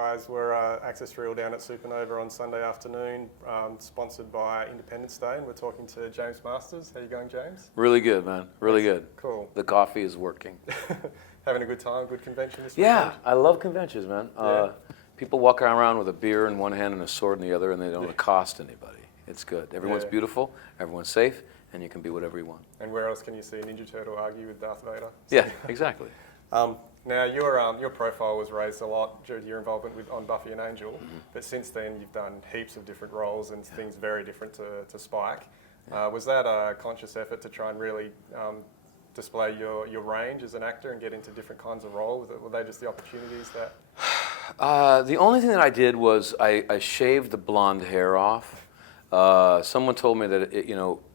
guys. We're Access Reel down at Supanova on Sunday afternoon, sponsored by Independence Day, and we're talking to James Marsters. How you going, James? Really good, man. Really good. Cool. The coffee is working. Having a good time, good convention this Yeah, weekend? I love conventions, man. Yeah. People walk around with a beer in one hand and a sword in the other, and they don't accost anybody. It's good. Everyone's beautiful, everyone's safe, and you can be whatever you want. And where else can you see a Ninja Turtle argue with Darth Vader? Yeah, exactly. Now, your profile was raised a lot due to your involvement on Buffy and Angel, but since then you've done heaps of different roles and things very different to Spike. Was that a conscious effort to try and really display your range as an actor and get into different kinds of roles? Were they just the opportunities that... The only thing that I did was I shaved the blonde hair off. Someone told me that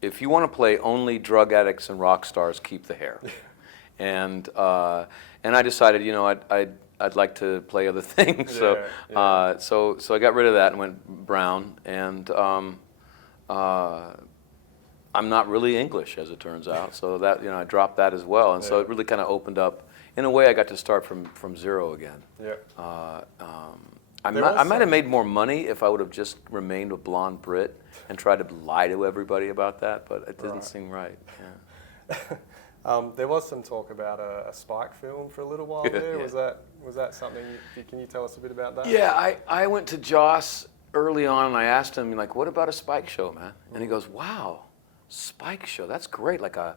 if you want to play only drug addicts and rock stars, keep the hair. And I decided, I'd like to play other things. So I got rid of that and went brown. And I'm not really English, as it turns out. So that I dropped that as well. And so it really kind of opened up. In a way, I got to start from zero again. Yeah. I might have made more money if I would have just remained a blonde Brit and tried to lie to everybody about that, but it didn't seem right. Yeah. There was some talk about a Spike film for a little while there. Yeah. Was that something? Can you tell us a bit about that? Yeah, I went to Joss early on and I asked him, what about a Spike show, man? And he goes, wow, Spike show, that's great, like a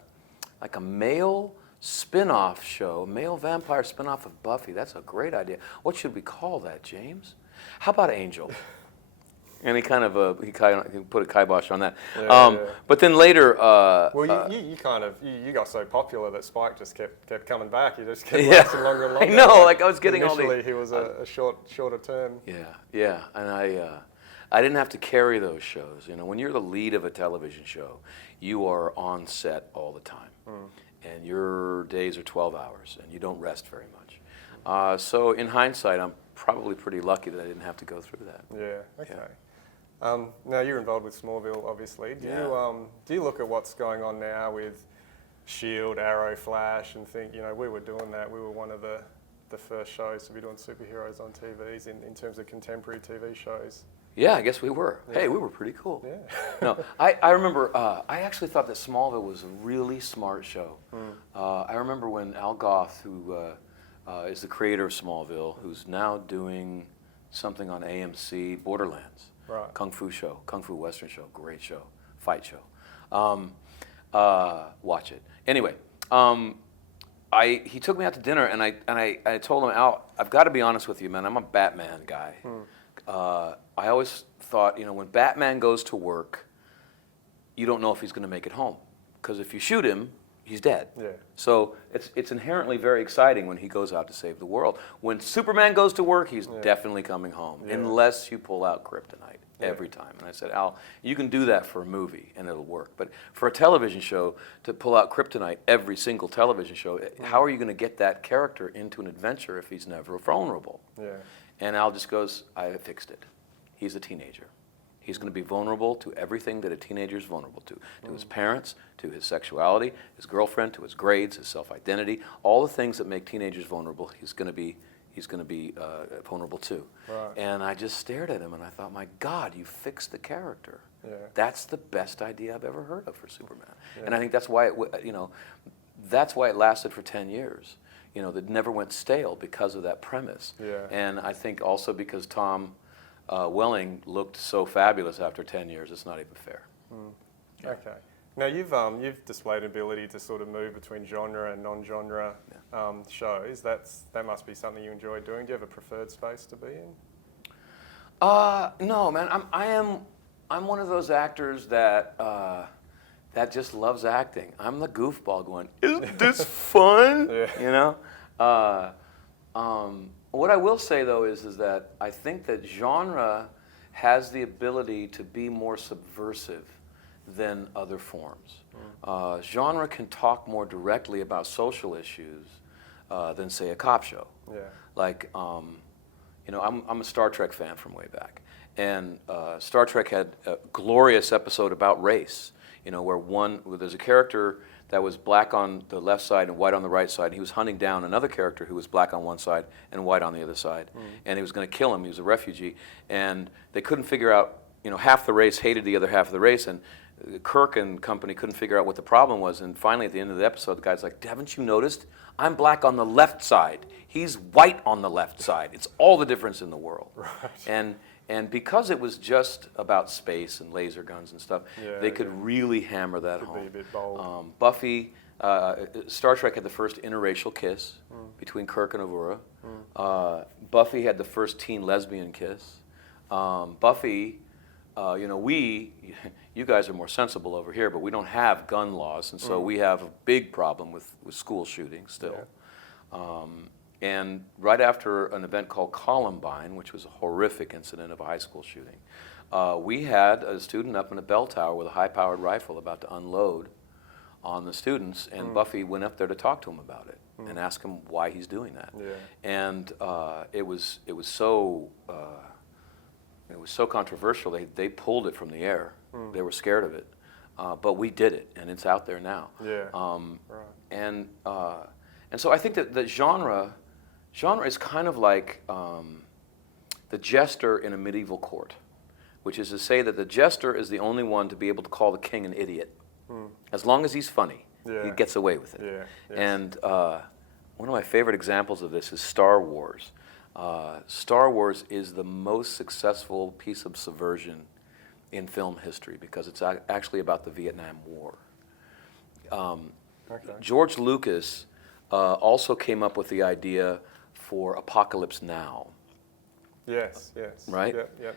male spin-off show, male vampire spin-off of Buffy. That's a great idea. What should we call that, James? How about Angel? And he kind of put a kibosh on that. But then later, well, you got so popular that Spike just kept coming back. He just kept lasting longer and longer. I know, I was getting all the. Initially, he was a shorter term. Yeah, and I didn't have to carry those shows. When you're the lead of a television show, you are on set all the time, and your days are 12 hours, and you don't rest very much. So in hindsight, I'm probably pretty lucky that I didn't have to go through that. Yeah. Okay. Now you're involved with Smallville, obviously. Do you look at what's going on now with Shield, Arrow, Flash, and think we were doing that? We were one of the first shows to be doing superheroes on TVs in terms of contemporary TV shows. Yeah, I guess we were. Yeah. Hey, we were pretty cool. Yeah. No, I remember. I actually thought that Smallville was a really smart show. I remember when Al Goth, who is the creator of Smallville, who's now doing something on AMC, Borderlands. Right. Kung Fu Western show, great show, fight show. Watch it. Anyway, he took me out to dinner, and I told him, Al, I've got to be honest with you, man. I'm a Batman guy. I always thought, when Batman goes to work, you don't know if he's going to make it home, because if you shoot him, he's dead. Yeah. So it's inherently very exciting when he goes out to save the world. When Superman goes to work, he's definitely coming home, unless you pull out kryptonite every time. And I said, Al, you can do that for a movie and it'll work. But for a television show, to pull out kryptonite every single television show, how are you going to get that character into an adventure if he's never vulnerable? Yeah. And Al just goes, I fixed it. He's a teenager. He's going to be vulnerable to everything that a teenager is vulnerable to his parents, to his sexuality, his girlfriend, to his grades, his self-identity, all the things that make teenagers vulnerable. He's going to be vulnerable to. Right. And I just stared at him and I thought, my God, you fixed the character. Yeah. That's the best idea I've ever heard of for Superman. Yeah. And I think that's why it lasted for 10 years. That never went stale because of that premise. Yeah. And I think also because Tom Welling looked so fabulous after 10 years, it's not even fair. Yeah. Okay. Now you've displayed ability to sort of move between genre and non-genre shows. That must be something you enjoy doing. Do you have a preferred space to be in? No, man. I'm one of those actors that just loves acting. I'm the goofball going, isn't this fun? What I will say, though, is that I think that genre has the ability to be more subversive than other forms. Genre can talk more directly about social issues than, say, a cop show. Yeah. Like, I'm a Star Trek fan from way back. And Star Trek had a glorious episode about race, where there's a character that was black on the left side and white on the right side. He was hunting down another character who was black on one side and white on the other side. And he was going to kill him. He was a refugee. And they couldn't figure out, half the race hated the other half of the race. And Kirk and company couldn't figure out what the problem was. And finally, at the end of the episode, the guy's like, haven't you noticed? I'm black on the left side. He's white on the left side. It's all the difference in the world. Right. And because it was just about space and laser guns and stuff, they could really hammer that home. Be a bit bold. Buffy, Star Trek had the first interracial kiss between Kirk and Uhura. Buffy had the first teen lesbian kiss. Buffy, you guys are more sensible over here, but we don't have gun laws, and so we have a big problem with school shootings still. And right after an event called Columbine, which was a horrific incident of a high school shooting, we had a student up in a bell tower with a high-powered rifle about to unload on the students, and Buffy went up there to talk to him about it and ask him why he's doing that. And it was so controversial. They pulled it from the air. They were scared of it, but we did it, and it's out there now. And so I think that the genre is kind of like the jester in a medieval court, which is to say that the jester is the only one to be able to call the king an idiot. As long as he's funny, he gets away with it. And one of my favorite examples of this is Star Wars. Star Wars is the most successful piece of subversion in film history because it's actually about the Vietnam War. George Lucas also came up with the idea for Apocalypse Now. Yes. Right?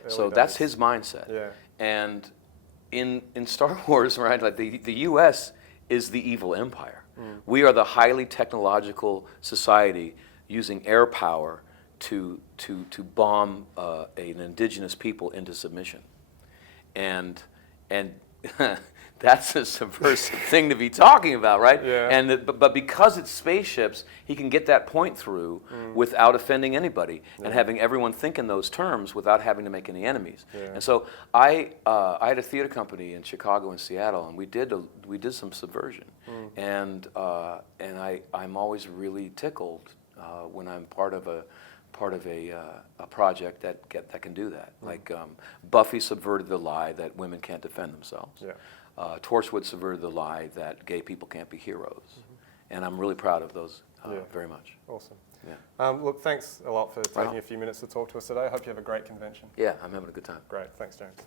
So Early that's days. his mindset. And in Star Wars, right, like the U.S. is the evil empire. We are the highly technological society using air power to bomb an indigenous people into submission. And that's a subversive thing to be talking about, right? But because it's spaceships, he can get that point through without offending anybody and having everyone think in those terms without having to make any enemies. And so I had a theater company in Chicago and Seattle, and we did some subversion. And I'm always really tickled when I'm part of a project that can do that. Like Buffy subverted the lie that women can't defend themselves. Torchwood subverted the lie that gay people can't be heroes. And I'm really proud of those very much. Awesome. Look, thanks a lot for taking a few minutes to talk to us today. I hope you have a great convention. Yeah, I'm having a good time. Great. Thanks, James.